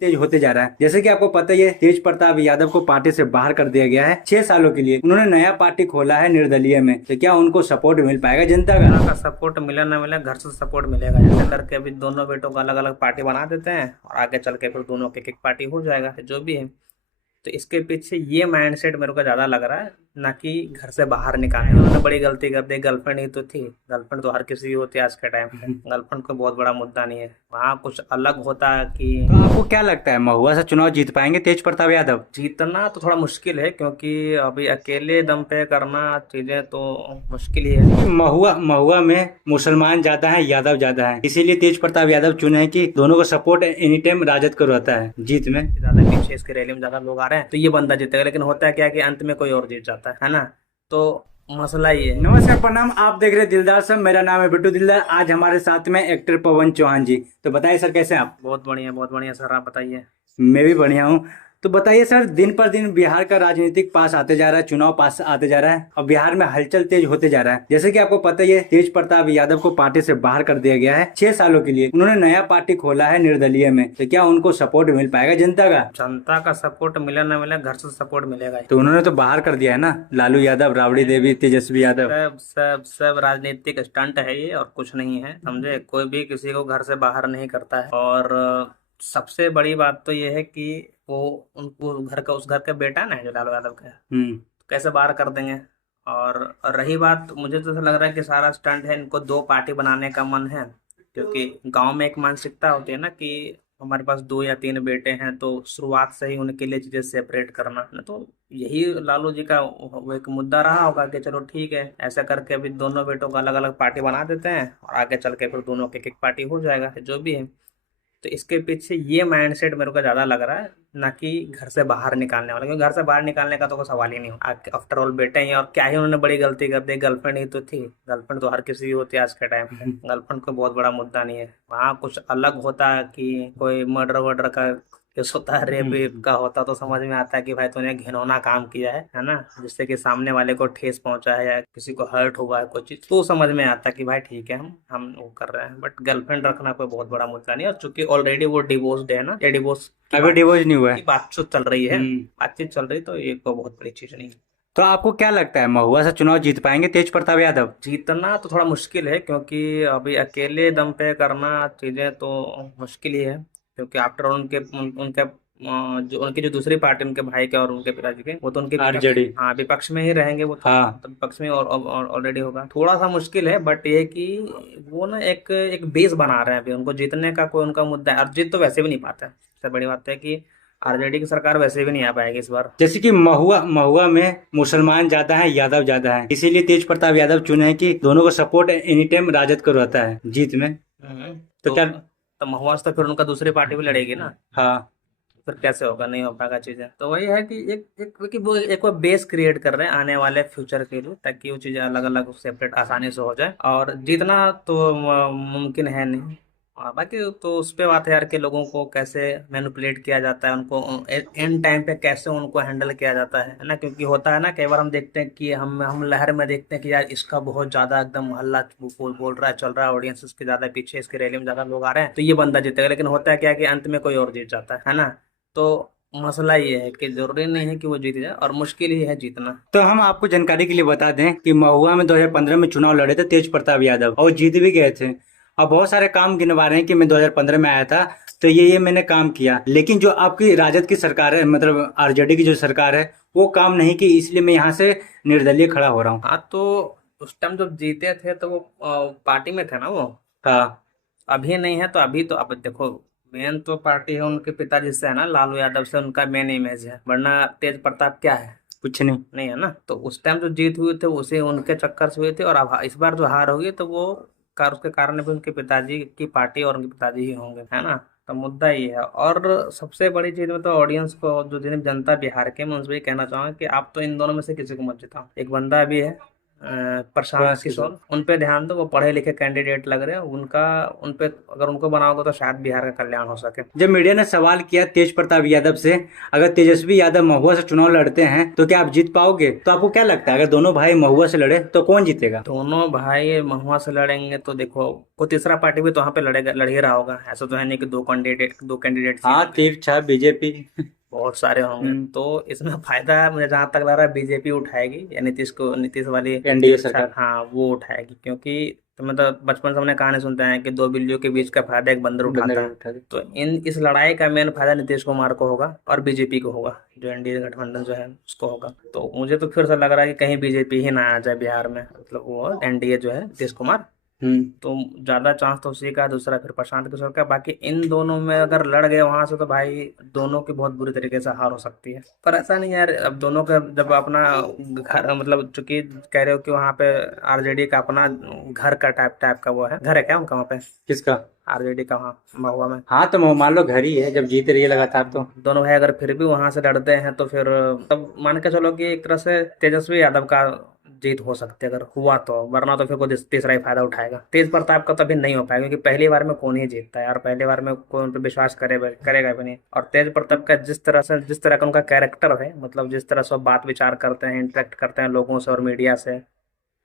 तेज होते जा रहा है। जैसे कि आपको पता ही है, तेज प्रताप यादव को पार्टी से बाहर कर दिया गया है 6 सालों के लिए। उन्होंने नया पार्टी खोला है निर्दलीय में, तो क्या उनको सपोर्ट मिल पाएगा जनता का सपोर्ट मिले ना मिले, घर से सपोर्ट मिलेगा। ऐसे करके अभी दोनों बेटों को अलग अलग पार्टी बना देते हैं और आगे चल के फिर दोनों की एक पार्टी हो जाएगा जो भी है। तो इसके पीछे ये माइंडसेट मेरे को ज्यादा लग रहा है, ना कि घर से बाहर निकालने। उन्होंने बड़ी गलती कर दी। गर्लफ्रेंड ही तो थी, गर्लफ्रेंड तो हर किसी की होती है आज के टाइम पे। गर्लफ्रेंड कोई बहुत बड़ा मुद्दा नहीं है, वहाँ कुछ अलग होता है कि तो आपको क्या लगता है, महुआ से चुनाव जीत पाएंगे तेज प्रताप यादव? जीतना तो थोड़ा मुश्किल है, क्योंकि अभी अकेले दम पे करना चीजें तो मुश्किल ही है। महुआ महुआ में मुसलमान ज्यादा हैं, यादव ज्यादा हैं, इसीलिए तेज प्रताप यादव चुने हैं कि दोनों का सपोर्ट एनी टाइम राजद को रहता है जीत में। ज्यादा पीछे इसके रैली में ज्यादा लोग आ रहे हैं तो ये बंदा जीतेगा, लेकिन होता है क्या कि अंत में कोई और जीत जाता है ना। तो मसला ये है। नमस्कार, प्रणाम। आप देख रहे हैं दिलदार सब। मेरा नाम है बिट्टू दिलदार। आज हमारे साथ में एक्टर पवन चौहान जी। तो बताइए सर, कैसे हैं आप? बहुत बढ़िया सर, आप बताइए। मैं भी बढ़िया हूँ। तो बताइए सर, दिन पर दिन बिहार का राजनीतिक पास आते जा रहा है, चुनाव पास आते जा रहा है और बिहार में हलचल तेज होते जा रहा है। जैसे कि आपको पता ही है, तेज प्रताप यादव को पार्टी से बाहर कर दिया गया है 6 सालों के लिए। उन्होंने नया पार्टी खोला है निर्दलीय में, तो क्या उनको सपोर्ट मिल पाएगा जनता का? जनता का सपोर्ट मिले ना मिले, घर से सपोर्ट मिलेगा ही। तो उन्होंने तो बाहर कर दिया है ना, लालू यादव, राबड़ी देवी, तेजस्वी यादव। सब सब सब राजनीतिक स्टंट है ये, और कुछ नहीं है, समझे। कोई भी किसी को घर से बाहर नहीं करता है। और सबसे बड़ी बात तो ये है कि वो उनको घर का, उस घर का बेटा ना है जो लालू यादव का है, हम्म। तो कैसे बाहर कर देंगे। और रही बात, मुझे तो ऐसा लग रहा है कि सारा स्टंट है, इनको दो पार्टी बनाने का मन है। क्योंकि गांव में एक मानसिकता होती है ना कि हमारे पास दो या तीन बेटे हैं, तो शुरुआत से ही उनके लिए चीजें सेपरेट करना ना। तो यही लालू जी का वो एक मुद्दा रहा होगा कि चलो ठीक है, ऐसा करके अभी दोनों बेटों को अलग अलग पार्टी बना देते हैं और आगे चल के फिर दोनों की एक पार्टी हो जाएगा जो भी है। तो इसके पीछे ये माइंडसेट मेरे को ज्यादा लग रहा है, ना कि घर से बाहर निकालने वाला। क्योंकि घर से बाहर निकालने का तो कोई सवाल ही नहीं हो। आफ्टर ऑल बेटे हैं, और क्या ही उन्होंने बड़ी गलती कर दी। गर्लफ्रेंड ही तो थी, गर्लफ्रेंड तो हर किसी की होती है आज के टाइम पे। गर्लफ्रेंड कोई बहुत बड़ा मुद्दा नहीं है, वहाँ कुछ अलग होता है कि कोई मर्डर वर्डर का केस होता है, रेप वेप का होता, तो समझ में आता है कि भाई तूने घिनौना काम किया है ना, जिससे कि सामने वाले को ठेस पहुंचा है या किसी को हर्ट हुआ है कोई चीज, तो समझ में आता है कि भाई ठीक है, हम वो कर रहे हैं। बट गर्लफ्रेंड रखना कोई बहुत बड़ा मुद्दा नहीं है। और चूंकि ऑलरेडी वो डिवोर्स्ड है ना, या डिवोर्स अभी डिवोर्स नहीं हुआ है। की बातचीत चल रही है, हम्म। बातचीत चल रही, तो ये कोई बहुत बड़ी चीज नहीं है। तो आपको क्या लगता है, महुआ से चुनाव जीत पाएंगे तेज प्रताप यादव? जीतना तो थोड़ा मुश्किल है, क्योंकि अभी अकेले दम पे करना चीजें तो मुश्किल ही है। क्योंकि आफ्टर उनके जो उनकी जो दूसरी पार्टी, उनके भाई के और उनके पिताजी के, वो तो उनके विपक्ष, आरजेडी। हाँ विपक्ष में ही रहेंगे वो तो। हाँ। तो विपक्ष में और ऑलरेडी होगा, थोड़ा सा मुश्किल है। बट ये कि वो ना एक एक बेस बना रहे हैं अभी, उनको जीतने का कोई उनका मुद्दा है। और जीत तो वैसे भी नहीं पाते हैं। सबसे बड़ी बात है कि आरजेडी की सरकार वैसे भी नहीं आ पाएगी इस बार। जैसे कि महुआ महुआ में मुसलमान ज्यादा हैं, यादव ज्यादा हैं, इसीलिए तेज प्रताप यादव चुने हैं कि दोनों का सपोर्ट एनी टाइम राजद को रहता है जीत में। तो क्या? तो महुआ से तो फिर उनका दूसरी पार्टी भी लड़ेगी ना। हाँ। फिर कैसे होगा, नहीं हो पाएगा चीजें। तो वही है कि वो बेस क्रिएट कर रहे हैं आने वाले फ्यूचर के लिए, ताकि वो चीजें अलग अलग सेपरेट आसानी से हो जाए। और जीतना तो मुमकिन है नहीं। और बाकी तो उस पे बात है यार, कि लोगों को कैसे मैनिपुलेट किया जाता है, उनको एंड टाइम पे कैसे उनको हैंडल किया जाता है ना। क्योंकि होता है ना, कई बार हम देखते हैं कि हम लहर में देखते हैं कि यार इसका बहुत ज्यादा एकदम हल्ला बोल रहा है, चल रहा है, ऑडियंस इसके ज्यादा पीछे, इसके रैली में ज्यादा लोग आ रहे हैं, तो ये बंदा जीतेगा। लेकिन होता है क्या कि अंत में कोई और जीत जाता है ना। तो मसला ये है कि जरूरी नहीं है कि वो जीत जाए, और मुश्किल ही है जीतना। तो हम आपको जानकारी के लिए बता दें कि महुआ में 2015 में चुनाव लड़े थे तेज प्रताप यादव और जीत भी गए थे। और बहुत सारे काम गिनवा रहे हैं कि मैं 2015 में आया था तो ये मैंने काम किया, लेकिन जो आपकी राजद की सरकार है, मतलब आरजेडी की जो सरकार है, वो काम नहीं की, इसलिए मैं यहाँ से निर्दलीय खड़ा हो रहा हूँ। हाँ, तो उस टाइम जब जीते थे तो वो पार्टी में थे ना वो। हाँ। अभी नहीं है, तो अभी तो अब देखो, मेन तो पार्टी है उनके पिताजी से है ना, लालू यादव से उनका मेन इमेज है। वरना तेज प्रताप क्या है, कुछ नहीं। नहीं है ना। तो उस टाइम जो जीत हुई थे उसे उनके चक्कर से हुई थी, और अब इस बार जो हार होगी तो वो उसके कारण भी उनके पिताजी की पार्टी और उनके पिताजी ही होंगे, है ना। तो मुद्दा ये है। और सबसे बड़ी चीज में तो ऑडियंस को, जो जिन्हें जनता बिहार के, मैं उनसे ये कहना चाहूंगा कि आप तो इन दोनों में से किसी को मत जिताओ। एक बंदा अभी है प्रशांत किशोर, उन पे ध्यान दो, वो पढ़े लिखे कैंडिडेट लग रहे हैं, उनका उन पे अगर उनको बनाओगे तो शायद बिहार का कल्याण हो सके। जब मीडिया ने सवाल किया तेज प्रताप यादव से, अगर तेजस्वी यादव महुआ से चुनाव लड़ते हैं तो क्या आप जीत पाओगे, तो आपको क्या लगता है अगर दोनों भाई महुआ से लड़े तो कौन जीतेगा? दोनों भाई महुआ से लड़ेंगे तो देखो, कोई तीसरा पार्टी भी तो वहाँ पे लड़ेगा, लड़ ही रहा होगा। ऐसा तो है नहीं कि दो कैंडिडेट हाँ, तीर छह बीजेपी। बहुत सारे होंगे। तो इसमें फायदा मुझे जहां तक लग रहा है बीजेपी उठाएगी, या नीतीश वाली एनडीए सरकार। हाँ वो उठाएगी, क्योंकि तो मतलब बचपन से हमने कहानी सुनते हैं कि दो बिल्लियों के बीच का फायदा एक बंदर उठाता है। तो इस लड़ाई का मेन फायदा नीतीश कुमार को होगा और बीजेपी को होगा, जो एनडीए गठबंधन जो है उसको होगा। तो मुझे तो फिर से लग रहा है कि कहीं बीजेपी ही ना आ जाए बिहार में, मतलब वो एनडीए जो है नीतीश कुमार, तो ज्यादा चांस तो उसी का, दूसरा फिर प्रशांत किशोर का। बाकी इन दोनों में अगर लड़ गए वहां से तो भाई दोनों की बहुत बुरी तरीके से हार हो सकती है। पर ऐसा नहीं यार, अब दोनों का जब अपना घर, मतलब चूंकि कह रहे हो कि वहाँ पे आरजेडी का अपना घर का टाइप का वो है, घर है क्या उनका वहाँ पे? किसका? आरजेडी का वहाँ महुआ में। हाँ, तो मान लो घर ही है जब जीत रही है लगातार। तो दोनों भाई अगर फिर भी वहां से लड़ते हैं तो फिर तब मान के चलो कि एक तरह से तेजस्वी यादव का जीत हो सकती है अगर हुआ तो, वरना तो फिर कोई तीसरा ही फायदा उठाएगा। तेज प्रताप का तो अभी नहीं हो पाएगा, क्योंकि पहली बार में कौन ही जीतता है यार, पहली बार में कोई उन पर विश्वास करेगा भी नहीं। और तेज प्रताप का जिस तरह का उनका कैरेक्टर है, मतलब जिस तरह से वो बात विचार करते हैं, इंटरेक्ट करते हैं लोगों से और मीडिया से,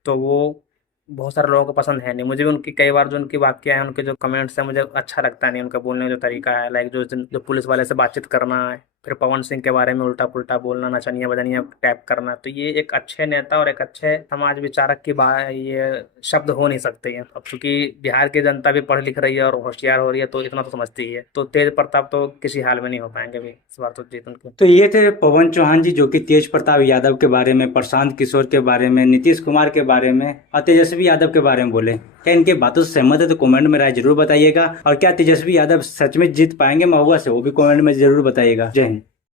तो वो बहुत सारे लोगों को पसंद है नहीं। मुझे भी उनकी कई बार जो उनकी वाक्य है, उनके जो कमेंट्स है, मुझे अच्छा लगता नहीं उनका बोलने का जो तरीका है। लाइक जो पुलिस वाले से बातचीत करना है, फिर पवन सिंह के बारे में उल्टा पुल्टा बोलना, नचनिया बदनिया टाइप करना, तो ये एक अच्छे नेता और एक अच्छे समाज विचारक की बात, ये शब्द हो नहीं सकते हैं। अब चूंकि बिहार की जनता भी पढ़ लिख रही है और होशियार हो रही है, तो इतना तो समझती ही है। तो तेज प्रताप तो किसी हाल में नहीं हो पाएंगे भी इस बार तो जीत उनकी। तो ये थे पवन चौहान जी, जो कि तेज प्रताप यादव के बारे में, प्रशांत किशोर के बारे में, नीतीश कुमार के बारे में और तेजस्वी यादव के बारे में बोले। क्या इनके बातों से सहमत है तो कमेंट में राय जरूर बताइएगा, और क्या तेजस्वी यादव सच में जीत पाएंगे महुआ से, वो भी कमेंट में जरूर बताइएगा। जय हिंद।